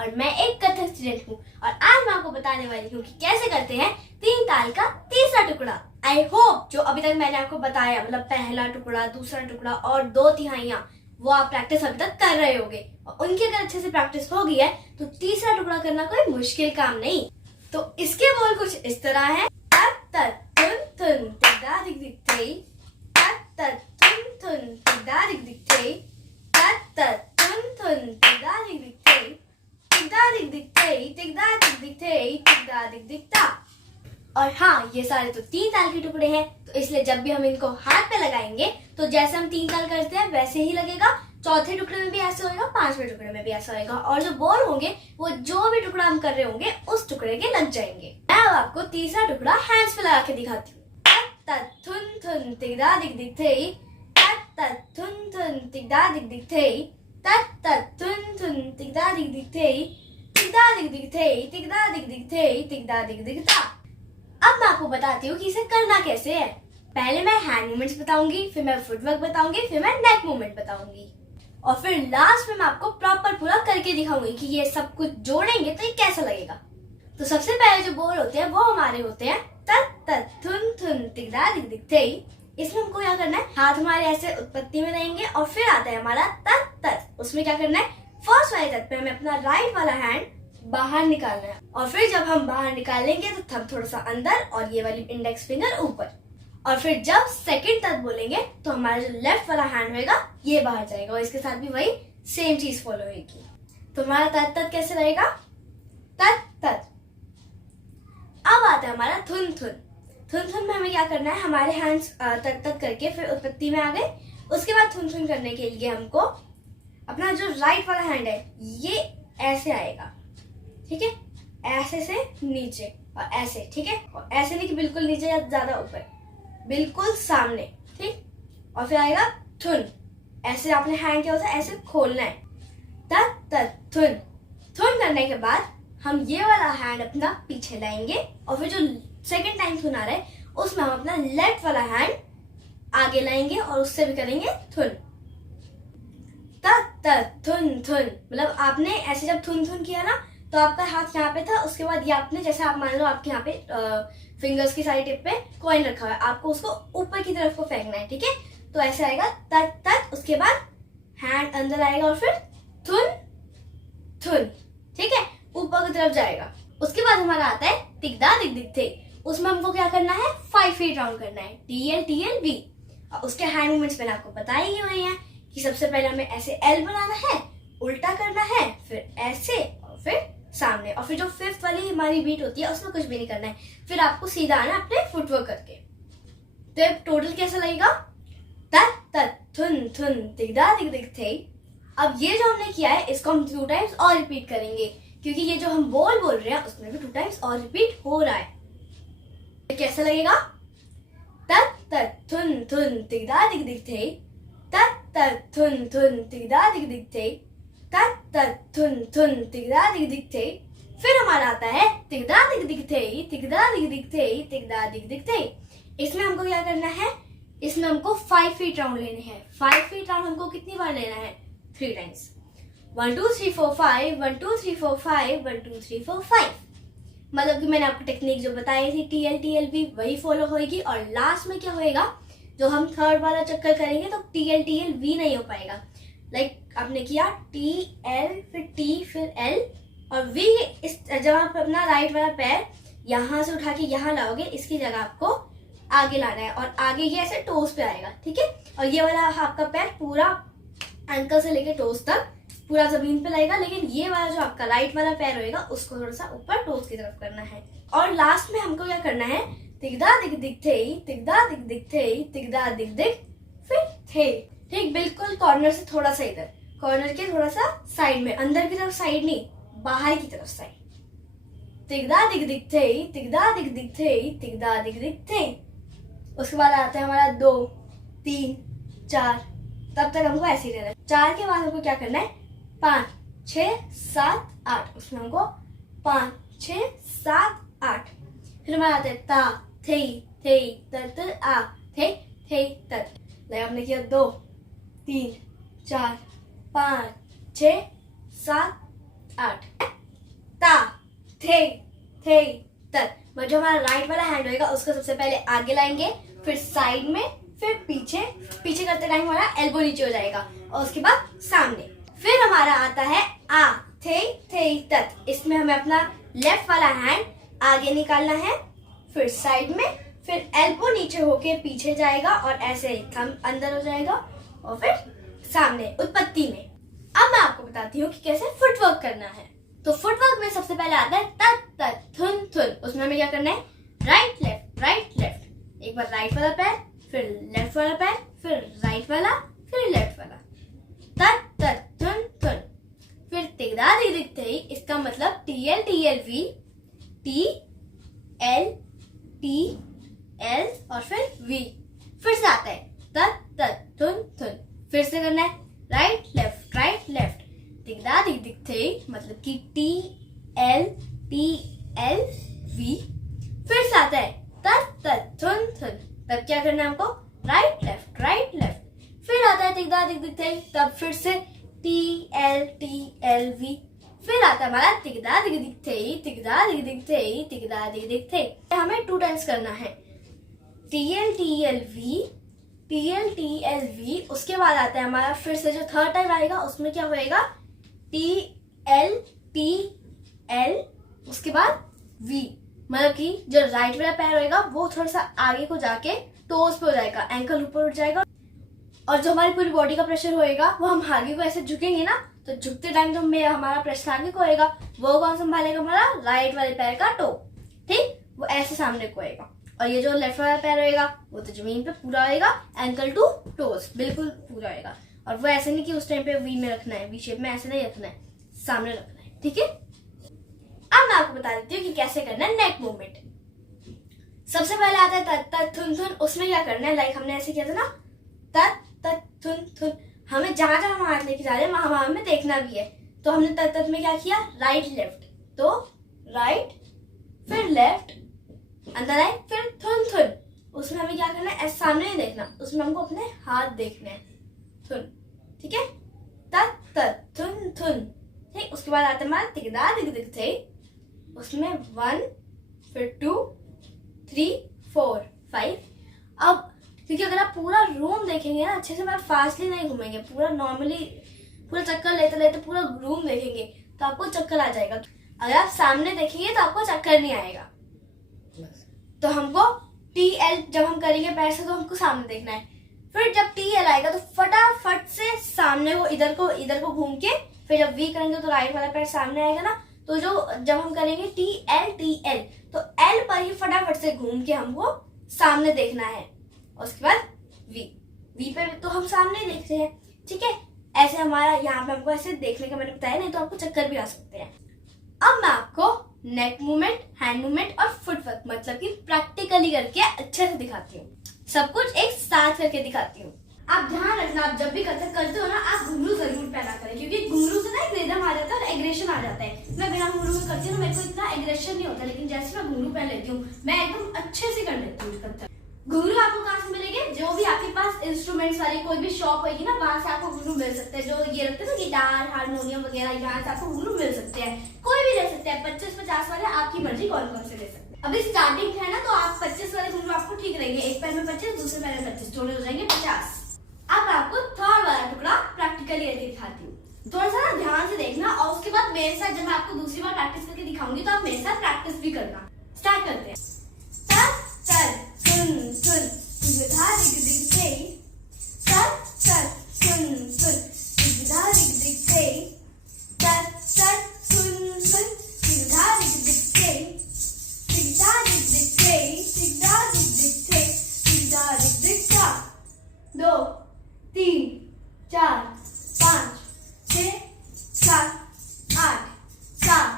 और मैं एक कथक स्टूडेंट हूँ और आज मैं आपको बताने वाली हूँ कि कैसे करते हैं तीन ताल का तीसरा टुकड़ा। आई होप जो अभी तक मैंने आपको बताया मतलब पहला टुकड़ा, दूसरा टुकड़ा और दो तिहाइयां वो आप प्रैक्टिस अभी तक कर रहे होगे और उनकी अगर अच्छे से प्रैक्टिस हो गई है तो तीसरा टुकड़ा करना कोई मुश्किल काम नहीं। तो इसके बोल कुछ इस तरह है। तत तत थुन थुन तिदा दिग दिग थई, तत तत थुन थुन तिदा दिग दिग थई, तत तत थुन थुन तिदा दिग दिग थई, तिदा दिग दिग थई, तिदा दिग दिग थई, तिदा दिग दिग ता। और हाँ, ये सारे तो तीन ताल के टुकड़े हैं तो इसलिए जब भी हम इनको हाथ पे लगाएंगे तो जैसे हम तीन ताल करते हैं वैसे ही लगेगा। चौथे टुकड़े में भी ऐसे होएगा, पांचवें टुकड़े में भी ऐसा होएगा और जो बोल होंगे वो जो भी टुकड़ा हम कर रहे होंगे उस टुकड़े के लग जाएंगे। मैं अब आपको तीसरा टुकड़ा हैंड्स पे लगा के दिखाती हूँ। तत थुन थुन तिगदा दिग दिग थई, तत तत थुन थुन तिगदा दिग दिग थई, तत तत थुन थुन तिगदा दिग दिग थई, तिगदा दिग दिग थई, तिगदा दिग दिग थई, तिगदा दिग दिग ता। अब मैं आपको बताती हूँ कि इसे करना कैसे है। पहले मैं हैंड मूवमेंट्स बताऊंगी, फिर मैं फुटवर्क बताऊंगी, फिर मैं नेक मूवमेंट बताऊंगी और फिर लास्ट में मैं आपको प्रॉपर पूरा करके दिखाऊंगी कि ये सब कुछ जोड़ेंगे तो ये कैसा लगेगा। तो सबसे पहले जो बोल होते हैं वो हमारे होते हैं तत तत थुन थुन तिगदा दिग दिग थई। इसमें हमको क्या करना है, हाथ हमारे ऐसे उत्पत्ति में रहेंगे और फिर आता है हमारा तत तत। उसमें क्या करना है, फर्स्ट वाले तत पे हमें अपना राइट वाला हैंड बाहर निकालना है और फिर जब हम बाहर निकालेंगे तो थम थोड़ा सा अंदर और ये वाली इंडेक्स फिंगर ऊपर और फिर जब सेकंड तत बोलेंगे तो हमारा जो लेफ्ट वाला हैंड होगा ये बाहर जाएगा और इसके साथ भी वही सेम चीज फॉलो होगी। तो हमारा तत तत कैसे रहेगा, तत तत। अब आता है हमारा थुन थुन। थुन थुन में हमें क्या करना है, हमारे हैंड्स तत तत करके फिर उत्पत्ति में आ गए। उसके बाद थुन थुन करने के लिए हमको अपना जो राइट वाला हैंड है ये ऐसे आएगा, ठीक है, ऐसे से नीचे और ऐसे, ठीक है, और ऐसे नहीं कि बिल्कुल नीचे या ज्यादा ऊपर, बिल्कुल सामने, ठीक। और फिर आएगा थुन। ऐसे आपने हैंड क्या होता है ऐसे खोलना है, तत तत थुन। थुन करने के बाद हम ये वाला हैंड अपना पीछे लाएंगे और फिर जो सेकंड टाइम थुन आ रहा है उसमें हम अपना लेफ्ट वाला हैंड आगे लाएंगे और उससे भी करेंगे थुन। तत तत थुन थुन मतलब आपने ऐसे जब थुन थुन किया ना तो आपका हाथ यहाँ पे था, उसके बाद ये आपने जैसे आप मान लो आपके यहाँ पे फिंगर्स की सारी टिप पे कॉइन रखा हुआ है, आपको उसको ऊपर की तरफ को फेंकना है, ठीक है। तो ऐसे आएगा तत तत, उसके बाद हैंड अंदर आएगा और फिर थुन थुन, ठीक है, ऊपर की तरफ जाएगा। उसके बाद हमारा आता है तिगदा दिग दिग थई। उसमें हमको क्या करना है, 5 फीट राउंड करना है, TL TL V। और उसके हैंड मूवमेंट्स मैंने आपको बताए ही हुए हैं कि सबसे पहले हमें ऐसे L बनाना है, उल्टा करना है, फिर ऐसे और फिर सामने और फिर जो फिफ्थ वाली हमारी बीट होती है उसमें कुछ भी नहीं करना है, फिर आपको सीधा आना अपने फुटवर्क करके। तो टोटल कैसा लगेगा, तत तत थुन थुन तिगदा दिग दिग थई। अब ये जो हमने किया है इसको हम 2 टाइम्स और रिपीट करेंगे क्योंकि ये जो हम बोल रहे हैं उसमें भी 2 टाइम्स और रिपीट हो रहा है। तो कैसा लगेगा, तत तत थुन थुन तिगदा दिग दिग थई, तत तत थुन थुन तिगदा दिग दिग थई, तत तत थुन थुन तिगदा दिग दिग थई। फिर हमारा आता है तिगदा दिग दिग थई, तिगदा दिग दिग थई, तिगदा दिग दिग थई। इसमें हमको क्या करना है, इसमें हमको 5 फीट राउंड लेने हैं। 5 फीट राउंड हमको कितनी बार लेना है, 3 टाइम्स। 1 2 3 4 5, 1 2 3 4 5, 1 2 3 4 5। मतलब कि मैंने आपको टेक्निक जो बताई थी TL TL V वही फॉलो होगी और लास्ट में क्या होएगा, जो हम थर्ड वाला चक्कर करेंगे तो TL TL V नहीं हो पाएगा। लाइक आपने किया TL फिर T फिर L और V। इस जब आप अपना राइट वाला पैर यहाँ से उठा के यहाँ लाओगे इसकी जगह आपको आगे लाना है और आगे ये ऐसे टोस पे आएगा, ठीक है। और ये वाला आपका पैर पूरा एंकल से लेके टोस तक पूरा जमीन पे लगेगा, लेकिन ये वाला जो आपका राइट वाला पैर होएगा उसको थोड़ा सा ऊपर टोस की तरफ करना है। और लास्ट में हमको क्या करना है, तिगदा दिग दिग थई, तिगदा दिग दिग थई, तिगदा दिग दिग फिर थई, ठीक, बिल्कुल कॉर्नर से थोड़ा सा इधर, कॉर्नर के थोड़ा सा साइड में, अंदर की तरफ साइड नहीं, बाहर की तरफ साइड। तिगदा दिग दिग थई, तिगदा दिग दिग थई, तिगदा दिग दिग थई। उसके बाद आता है हमारा 2 3 4, तब तक हमको ऐसे ही रहना है। 4 के बाद हमको क्या करना है, 5 6 7 8, उसमें हमको 5 6 7 8। फिर हमारा आता है ता थई थई तत आ थई थई तत। लाइक आपने किया 2 3 4 5 6 7 8 ता थे थे तत। मतलब जो हमारा राइट वाला हैंड होगा उसको सबसे पहले आगे लाएंगे, फिर साइड में, फिर पीछे। पीछे करते टाइम हमारा एल्बो नीचे हो जाएगा और उसके बाद सामने। फिर हमारा आता है आ थे तत। इसमें हमें अपना लेफ्ट वाला हैंड आगे निकालना है, फिर साइड में, फिर एल्बो नीचे होके पीछे जाएगा और ऐसे थंब अंदर हो जाएगा और फिर सामने उत्पत्ति में। अब मैं आपको बताती हूँ कि कैसे फुटवर्क करना है। तो फुटवर्क में सबसे पहले आता है तत तत थुन थुन। उसमें हमें क्या करना है, राइट लेफ्ट। एक बार राइट वाला पैर, फिर लेफ्ट वाला पैर, फिर राइट वाला, फिर लेफ्ट वाला। तत तत थुन थुन। फिर तिगदा दिग थे, इसका मतलब TL TLV, TL TL और फिर V। फिर से आता है तत तत थुन थुन। फिर से करना है राइट लेफ्ट। तिगदा दिग थे मतलब कि TL TLV। फिर से आता है तत तत थुन थुन। तब क्या करना है हमको, राइट लेफ्ट। फिर आता है तिगदा दिग थे, तब फिर से TL TLV। फिर आता है हमारा तिगदा दिग थे। हमें 2 टाइम्स करना है, TL TLV। उसके बाद आता है हमारा फिर से जो थर्ड टाइम आएगा उसमें क्या होएगा, TL TL उसके बाद V। मतलब कि जो राइट वाला पैर होएगा वो थोड़ा सा आगे को जाके टोस पे हो जाएगा, एंकल ऊपर उठ जाएगा और जो हमारी पूरी बॉडी का प्रेशर होएगा वो हम आगे को ऐसे झुकेंगे ना, तो झुकते टाइम जो हमारा प्रेशर आगे को होएगा वो कौन संभालेगा, हमारा राइट वाले पैर का टो। ठीक, वो ऐसे सामने को होएगा। और ये जो लेफ्ट वाला पैर होएगा वो तो जमीन पे पूरा होएगा, एंकल टू टोस बिल्कुल पूरा होएगा। और वो ऐसे नहीं कि उस टाइम पे वी में रखना है, वी शेप में ऐसे नहीं रखना है, सामने रखना है। ठीक है, अब मैं आपको बता देती हूँ कि कैसे करना है नेक मूवमेंट। सबसे पहले आता है तत तत थुन थुन। उसमें क्या करना है, लाइक हमने ऐसे किया था ना, तत तत थुन थुन। हमें जहां जहां हम हाथ लेके जा रहे हैं वहां हमें देखना भी है। तो हमने तत तत में क्या किया, राइट लेफ्ट, तो राइट फिर लेफ्ट, अंदर आए, फिर थुन थुन। उसमें हमें क्या करना है, ऐसे सामने नहीं देखना, उसमें हमको अपने हाथ देखने हैं, थुन। ठीक है, तत तत थुन थुन। ठीक, उसके बाद आता है हमारा तिगदा दिग थे। उसमें 1 फिर 2 3 4 5। अब क्योंकि अगर आप पूरा रूम देखेंगे ना अच्छे से, मैं फास्टली नहीं घूमेंगे, पूरा नॉर्मली पूरा चक्कर लेते लेते पूरा रूम देखेंगे तो आपको चक्कर आ जाएगा। अगर आप सामने देखेंगे तो आपको चक्कर नहीं आएगा। तो हमको TL जब हम करेंगे पैर से तो हमको सामने देखना है। फिर जब TL आएगा तो फटाफट से सामने को इधर को घूम के, फिर जब V करेंगे तो राइट वाला पैर सामने आएगा ना, तो जब हम करेंगे TL तो L पर ही फटाफट से घूम के हमको सामने देखना है। उसके बाद V पे तो हम सामने देखते हैं। ठीक है, ऐसे हमारा यहाँ पे हमको ऐसे देखने का मैंने बताया, नहीं तो आपको चक्कर भी आ सकते हैं। अब मैं आपको नेक मूवमेंट, हैंड मूवमेंट और फुटवर्क मतलब कि प्रैक्टिकली करके अच्छे से दिखाती हूँ, सब कुछ एक साथ करके दिखाती हूँ। आप ध्यान रखना, आप जब भी करते हो ना, आप घुंघरू जरूर पहना करें, क्योंकि घुंघरू से ना एक रिदम आ जाता है और एग्रेशन आ जाता है। मैं बिना घुंघरू में करती हूँ, मेरे को इतना एग्रेशन नहीं होता, लेकिन जैसे मैं घुंघरू पहन लेती हूँ मैं एकदम अच्छे से कर लेती हूँ। घुंघरू आपको कहाँ से मिलेंगे, जो भी आपके पास इंस्ट्रूमेंट्स वाली कोई भी शॉप होगी ना, वहां से आपको घुंघरू मिल सकते हैं। जो ये रखते हैं ना गिटार, हारमोनियम वगैरह, यहाँ से आपको घुंघरू मिल सकते हैं। कोई भी ले सकते हैं, 25-50 वाले, आपकी मर्जी कौन कौन से ले सकते हैं। अभी स्टार्टिंग है ना, तो आप 25 वाले घुंघरू आपको ठीक रहेंगे। एक पैर में 25, दूसरे पैर में 25, टोटल हो जाएंगे 50। अब मैं आपको थर्ड वाला टुकड़ा प्रैक्टिकली करके दिखाती हूँ, थोड़ा सा ना ध्यान से देखना। और उसके बाद मेरे साथ जब मैं आपको दूसरी बार प्रैक्टिस करके दिखाऊंगी तो आप मेरे साथ प्रैक्टिस भी करना। स्टार्ट करते हैं। तत तत थुन थुन तिगदा दिग थे, तत तत थुन थुन तिगदा दिग थे, तत तत थुन थुन तिगदा दिग थे, तिगदा दिग थे, तिगदा दिग थे, तिगदा दिग थे। 2 3 4 5 6 7 8 7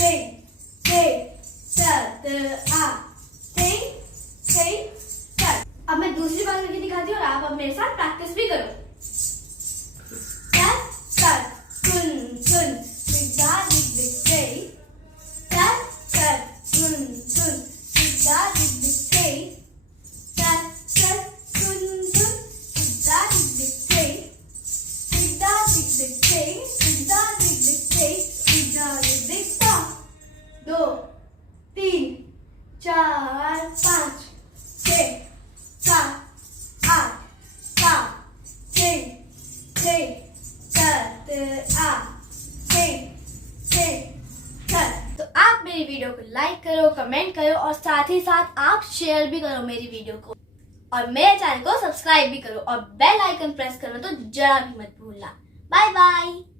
6 7 8 6 7। अब मैं दूसरी बार करके दिखाती हूँ और आप अब मेरे साथ प्रैक्टिस भी करो। तत तत थुन थुन तिगदा दिग थे, तत तत थुन थुन तिगदा दिग थे, तत तत थुन थुन तिगदा दिग थे, तिगदा दिग थे, तिगदा दिग थे, 2 3 4 5 6 7 8 7 6 7 8 6 तो आप मेरी वीडियो को लाइक करो, कमेंट करो और साथ ही साथ आप शेयर भी करो मेरी वीडियो को, और मेरे चैनल को सब्सक्राइब भी करो और बेल आइकन प्रेस करना तो जरा भी मत भूलना। Bye bye.